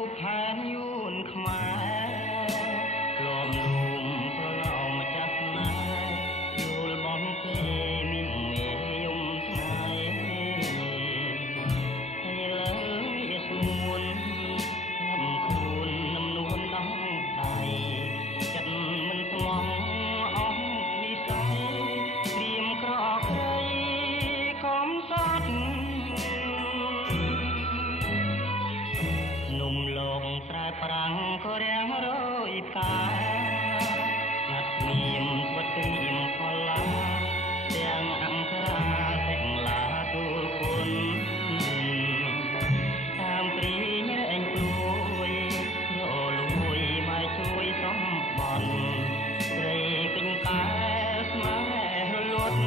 ភពផែនយួនខ្មែរលំលំប្រឡោមម្ចាស់ស្នេហ៍យល់បងទេមានមេយំស្នេហ៍ហើយលើយស្ងួននំខ្លួននំនួនដងដៃចិត្តមិនស្មោះអស់និស័យត្រៀមក្រក្រៃកំសត់នំលងស្រែប្រាំងក៏រាំងរយផ្កាងាត់ស្ងៀមស្វិតក្រៀមផល្លាទាំងអង្គរាទាំងឡាទូលគុណតាមព្រីញែងព្រួយរលួយមកជួយសំបន់ស្រីគិញកែស្នេហ៍រលត់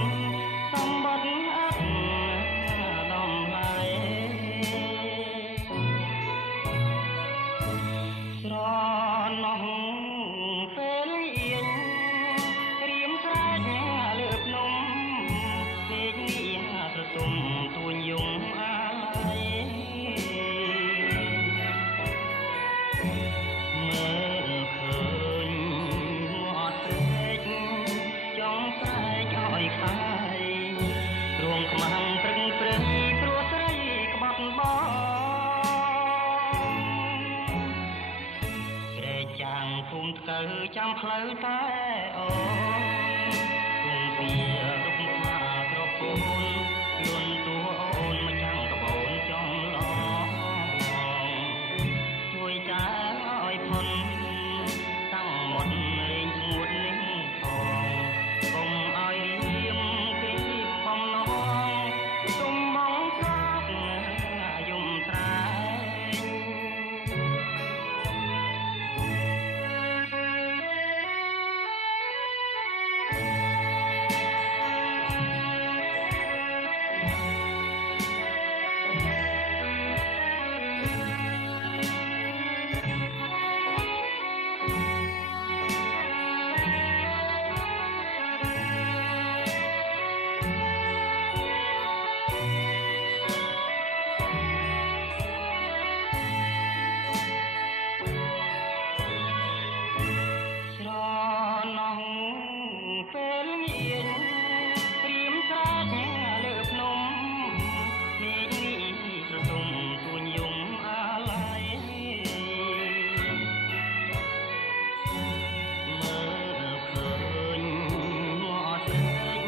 សំបត្តិអត់ដំឡើយស្រណោះពេលអៀងរៀមស្រែកលើភ្នំពេកនេះត្រទុំទួញយំអាឡ័យមើលឃើញមាត់ព្រែកចង់ស្រែកឲ្យខ្លាយរងខ្មាំងព្រឹងព្រៃព្រោះស្រីក្បត់បងចាំភូមិថ្កូវចាំផ្លូវតែអូគង់ពីរុកខ្លាក្រពូនលួនតួអូនមកចាំកបូនចំឡងជួយចាឲ្យផុនតាំងមុនលេងស្ងួតនេះផងកុំឲ្យរៀមគ្រីបំណងទុំបងស្លាប់យំស្រែពេលងៀងព្រៀមស្រែកលើភ្នំមេឃនេះប្រទុំទួញយំអាឡ័យមើលឃើញមាត់ព្រែក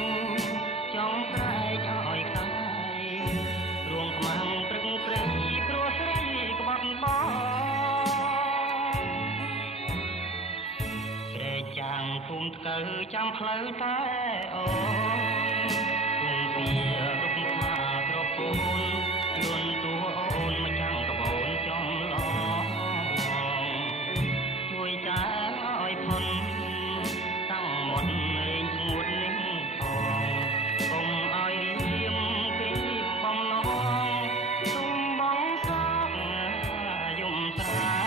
ចង់ស្រែកឲ្យខ្លាយរងខ្មាំងព្រឹកព្រៃព្រោះស្រីក្បត់បងចាំភូមិថ្កូវចាំផ្លូវតែអូគង់ពីរុកខ្លាក្រពូនលួនតួអូនមកចាំកបូនចំឡងជួយចាឲ្យផុនតាំងមុនលេងស្ងួតនេះផងកុំឲ្យរៀមគ្រីបំណងទុំបងស្លាប់យំស្រែ